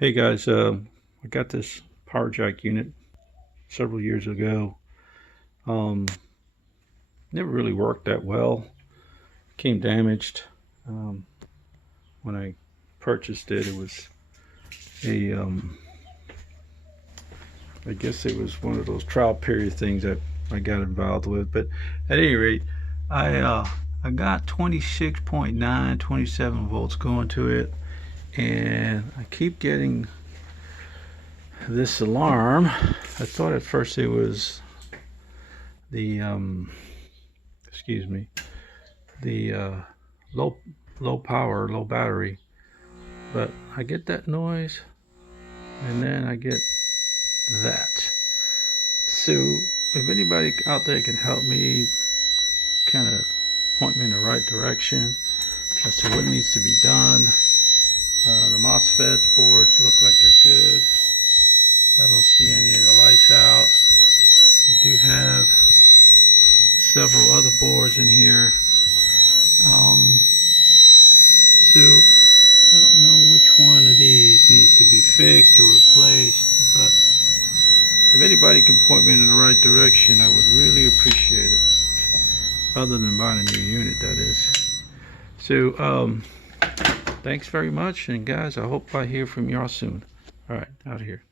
Hey guys, I got this power jack unit several years ago. Um, Never really worked that well. Came damaged. Um, when I purchased it, it was a, I guess it was one of those trial period things that I got involved with. But at any rate, I got 26.9, 27 volts going to it, and I keep getting this alarm. I thought at first it was the excuse me, the low power, low battery, but I get that noise and then I get that. So if anybody out there can help me kind of point me in the right direction as to what needs to be done. The MOSFETs boards look like they're good. I don't see any of the lights out. I do have several other boards in here. So I don't know which one of these needs to be fixed or replaced, but if anybody can point me in the right direction, I would really appreciate it. Other than buying a new unit, that is. So thanks very much, and guys, I hope I hear from y'all soon. All right, out of here.